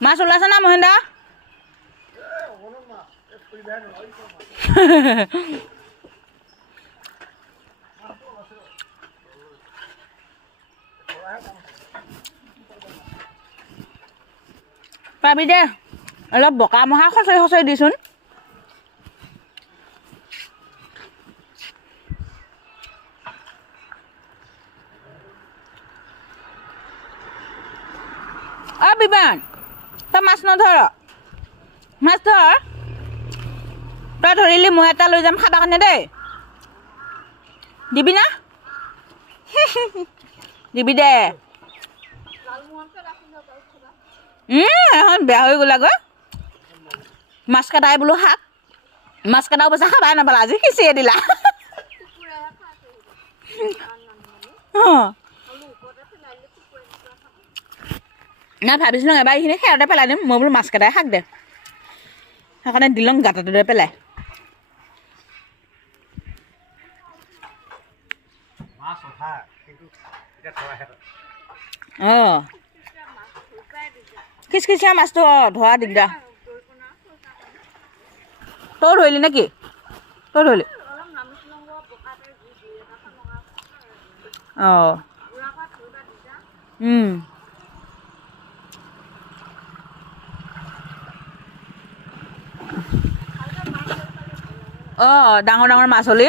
মাছ ওলাইছে না মহেন্দ্ৰ পাবি দে অলপ বকা মহা খচৰি খচৰি দিচোন অ বিমান তই মাছ নধৰ মাছ ধৰ তই ধৰিলি মই এটা লৈ যাম খাবা কাৰণে দেই দিবি না দিবি দে এখন বেয়া হৈ গ'ল আকৌ মাছ কাটাই বোলো শাক মাছ কাটাও পইচা খাবাই নাপালা আজি খিচিয়ে দিলা না ভাবিছিলোঁ এবাৰ এইখিনি খেৰতে পেলাই দিম মই বোলো মাছ কাটাই শাক দে সেইকাৰণে দিলং গাঁততে পেলাই অঁ খিচখিচিয়া মাছটো অঁ ধৰা দিগদাৰ তই ধৰিলি নেকি তই ধৰিলি অঁ অঁ ডাঙৰ ডাঙৰ মাছ হ'লি